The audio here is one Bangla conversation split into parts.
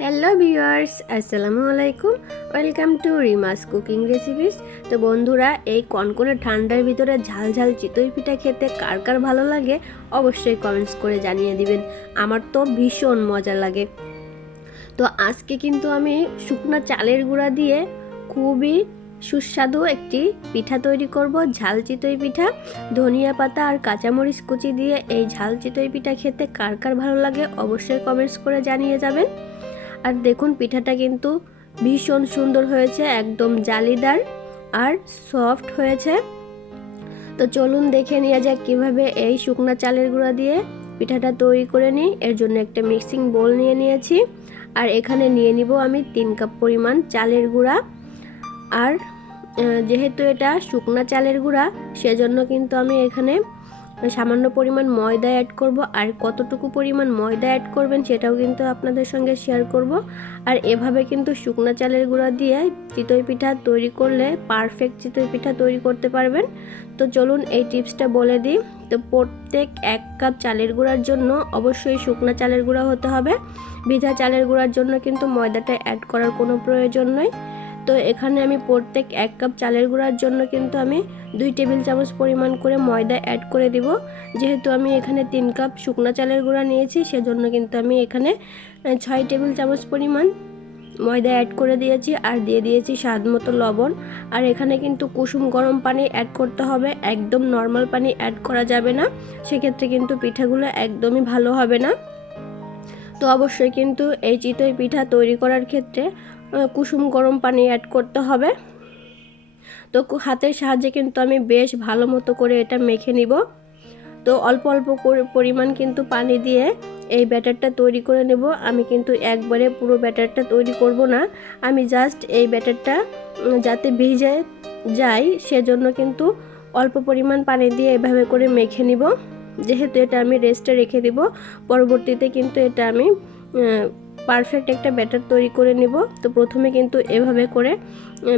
হ্যালো ভিউয়ার্স, আসসালামু আলাইকুম। Welcome to রিমাস cooking recipes. তো বন্ধুরা, এই কনকনে ঠান্ডার ভিতরে ঝাল ঝাল চিতই পিঠা খেতে কার কার ভালো লাগে অবশ্যই কমেন্টস করে জানিয়ে দিবেন। আমার তো ভীষণ মজা লাগে। তো আজকে কিন্তু আমি শুকনো চালের গুঁড়া দিয়ে খুবই সুস্বাদু একটি পিঠা তৈরি করব, ঝাল চিতই পিঠা। ধনিয়া পাতা আর কাঁচামরিচ কুচি দিয়ে এই ঝাল চিতই পিঠা খেতে কার কার ভালো লাগে অবশ্যই কমেন্টস করে জানিয়ে যাবেন। আর দেখুন, পিঠাটা কিন্তু ভীষণ সুন্দর হয়েছে, একদম জালিদার আর সফট হয়েছে। তো চলুন দেখে নেওয়া যাক কীভাবে এই শুকনো চালের গুঁড়া দিয়ে পিঠাটা তৈরি করে নিই। এর জন্য একটা মিক্সিং বোল নিয়ে নিয়েছি, আর এখানে নিয়ে নিব আমি 3 কাপ পরিমাণ চালের গুঁড়া। আর যেহেতু এটা শুকনো চালের গুঁড়া, সেজন্য কিন্তু আমি এখানে সামান্য পরিমাণ ময়দা অ্যাড করব। আর কতটুকু পরিমাণ ময়দা অ্যাড করবেন সেটাও কিন্তু আপনাদের সঙ্গে শেয়ার করব। আর এভাবে কিন্তু শুকনো চালের গুঁড়া দিয়ে চিতই পিঠা তৈরি করলে পারফেক্ট চিতই পিঠা তৈরি করতে পারবেন। তো চলুন এই টিপসটা বলে দিই। তো প্রত্যেক 1 কাপ চালের গুঁড়ার জন্য অবশ্যই শুকনো চালের গুঁড়া হতে হবে। ভিজা চালের গুঁড়ার জন্য কিন্তু ময়দাটা অ্যাড করার কোনো প্রয়োজন নয়। তো এখানে আমি প্রত্যেক 1 কাপ চালের গুঁড়ার জন্য কিন্তু আমি 2 টেবিল চামচ পরিমাণ করে ময়দা অ্যাড করে দিব। যেহেতু আমি এখানে 3 কাপ শুকনো চালের গুঁড়া নিয়েছি, সেজন্য কিন্তু আমি এখানে 6 টেবিল চামচ পরিমাণ ময়দা অ্যাড করে দিয়েছি। আর দিয়ে দিয়েছি স্বাদ মতো লবণ। আর এখানে কিন্তু কুসুম গরম পানি অ্যাড করতে হবে, একদম নর্মাল পানি অ্যাড করা যাবে না, সেক্ষেত্রে কিন্তু পিঠাগুলো একদমই ভালো হবে না। তো অবশ্যই কিন্তু এই চিতই পিঠা তৈরি করার ক্ষেত্রে কুসুম গরম পানি অ্যাড করতে হবে। তো হাতের সাহায্যে কিন্তু আমি বেশ ভালো মতো করে এটা মেখে নিব। তো অল্প অল্প পরিমাণ কিন্তু পানি দিয়ে এই ব্যাটারটা তৈরি করে নেব। আমি কিন্তু একবারে পুরো ব্যাটারটা তৈরি করব না, আমি জাস্ট এই ব্যাটারটা যাতে ভিজে যায় সেজন্য কিন্তু অল্প পরিমাণ পানি দিয়ে এভাবে করে মেখে নিব। যেহেতু এটা আমি রেস্টে রেখে দিব, পরবর্তীতে কিন্তু এটা আমি পারফেক্ট একটা ব্যাটার তৈরি করে নিব। তো প্রথমে কিন্তু এভাবে করে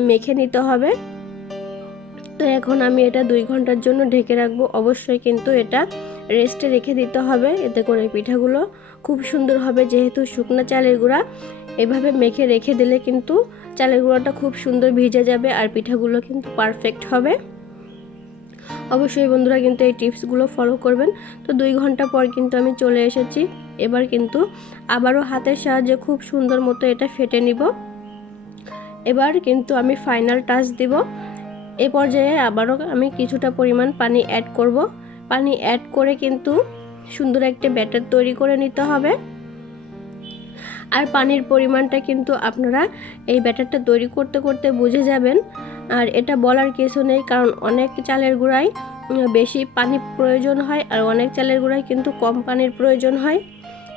মেখে নিতে হবে। তো এখন আমি এটা 2 ঘন্টার জন্য ঢেকে রাখবো। অবশ্যই কিন্তু এটা রেস্টে রেখে দিতে হবে, এতে করে পিঠাগুলো খুব সুন্দর হবে। যেহেতু শুকনো চালের গুঁড়া, এভাবে মেখে রেখে দিলে কিন্তু চালের গুঁড়াটা খুব সুন্দর ভিজে যাবে আর পিঠাগুলো কিন্তু পারফেক্ট হবে। অবশ্যই বন্ধুরা কিন্তু এই টিপসগুলো ফলো করবেন। তো 2 ঘন্টা পর কিন্তু আমি চলে এসেছি। এবার কিন্তু আবারও হাতের সাহায্যে খুব সুন্দর মতো এটা ফেটে নিব। এবার কিন্তু আমি ফাইনাল টাচ দিব। এই পর্যায়ে আবারও আমি কিছুটা পরিমাণ পানি অ্যাড করব। পানি অ্যাড করে কিন্তু সুন্দর একটা ব্যাটার তৈরি করে নিতে হবে। আর পানির পরিমাণটা কিন্তু আপনারা এই ব্যাটারটা তৈরি করতে করতে বুঝে যাবেন। আর এটা বলার কিছু নেই, কারণ অনেক চালের গুঁড়ায় বেশি পানি প্রয়োজন হয় আর অনেক চালের গুঁড়ায় কিন্তু কম পানির প্রয়োজন হয়।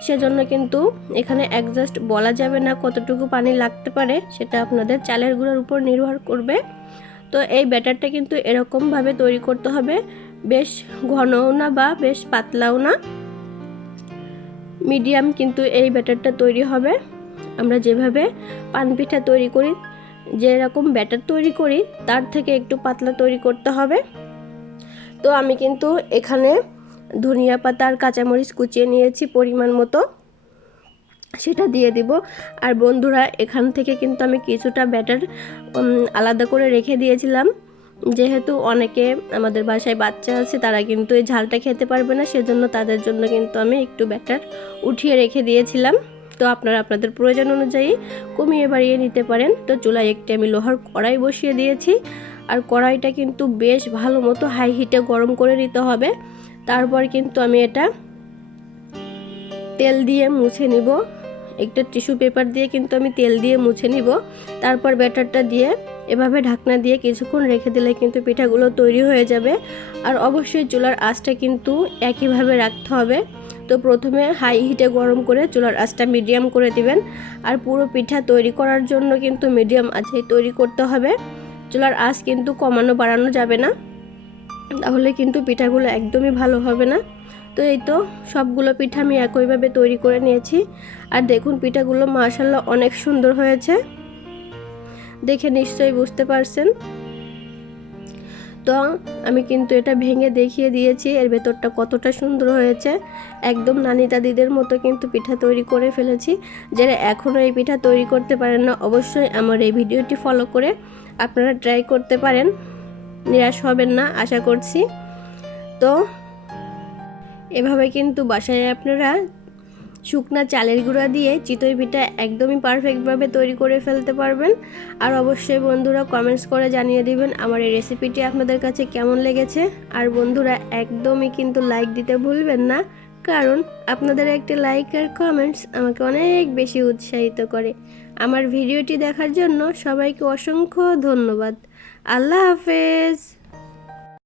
সেজন্য কিন্তু এখানে অ্যাডজাস্ট বলা যাবে না কতটুকু পানি লাগতে পারে, সেটা আপনাদের চালের গুঁড়ার উপর নির্ভর করবে। তো এই ব্যাটারটা কিন্তু এরকমভাবে তৈরি করতে হবে, বেশ ঘনও না বা বেশ পাতলাও না, মিডিয়াম কিন্তু এই ব্যাটারটা তৈরি হবে। আমরা যেভাবে পানপিঠা তৈরি করি, যেরকম ব্যাটার তৈরি করি তার থেকে একটু পাতলা তৈরি করতে হবে। তো আমি কিন্তু এখানে ধনিয়া পাতা আর কাঁচামরিচ কুচিয়ে নিয়েছি পরিমাণ মতো, সেটা দিয়ে দিব। আর বন্ধুরা, এখান থেকে কিন্তু আমি কিছুটা ব্যাটার আলাদা করে রেখে দিয়েছিলাম। যেহেতু অনেকে আমাদের বাসায় বাচ্চা আছে, তারা কিন্তু এই ঝালটা খেতে পারবে না, সেজন্য তাদের জন্য কিন্তু আমি একটু ব্যাটার উঠিয়ে রেখে দিয়েছিলাম। তো আপনারা আপনাদের প্রয়োজন অনুযায়ী কমিয়ে বাড়িয়ে নিতে পারেন। তো চুলায় একটি আমি লোহার কড়াই বসিয়ে দিয়েছি। আর কড়াইটা কিন্তু বেশ ভালো মতো হাই হিটে গরম করে নিতে হবে। তারপর কিন্তু আমি এটা তেল দিয়ে মুছে নিব। একটা টিস্যু পেপার দিয়ে কিন্তু আমি তেল দিয়ে মুছে নিব। তারপর ব্যাটারটা দিয়ে এভাবে ঢাকনা দিয়ে কিছুক্ষণ রেখে দিলে কিন্তু পিঠাগুলো তৈরি হয়ে যাবে। আর অবশ্যই চুলার আঁচটা কিন্তু একইভাবে রাখতে হবে। তো প্রথমে হাই হিটে গরম করে চুলার আঁচটা মিডিয়াম করে দিবেন। আর পুরো পিঠা তৈরি করার জন্য কিন্তু মিডিয়াম আঁচেই তৈরি করতে হবে, চুলার আঁচ কিন্তু কমানো বাড়ানো যাবে না, তাহলে কিন্তু পিঠাগুলো একদমই ভালো হবে না। তো এই তো সবগুলো পিঠা আমি একইভাবে তৈরি করে নিয়েছি। আর দেখুন, পিঠাগুলো মাশাআল্লাহ অনেক সুন্দর হয়েছে, দেখে নিশ্চয়ই বুঝতে পারছেন। তো আমি কিন্তু এটা ভেঙে দেখিয়ে দিয়েছি এর ভেতরটা কতটা সুন্দর হয়েছে। একদম নানি দাদিদের মতো কিন্তু পিঠা তৈরি করে ফেলেছি। যারা এখনও এই পিঠা তৈরি করতে পারেন না, অবশ্যই আমার এই ভিডিওটি ফলো করে আপনারা ট্রাই করতে পারেন, নিরাশ হবেন না আশা করছি। তো এভাবে কিন্তু বাসায় আপনারা শুকনা চালের গুঁড়া দিয়ে চিতই পিঠা একদমই পারফেক্টভাবে তৈরি করে ফেলতে পারবেন। আর অবশ্যই বন্ধুরা কমেন্টস করে জানিয়ে দিবেন আমার এই রেসিপিটি আপনাদের কাছে কেমন লেগেছে। আর বন্ধুরা একদমই কিন্তু লাইক দিতে ভুলবেন না, কারণ আপনাদের একটি লাইক আর কমেন্টস আমাকে অনেক বেশি উৎসাহিত করে। আমার ভিডিওটি দেখার জন্য সবাইকে অসংখ্য ধন্যবাদ। আল্লাহ হাফেজ।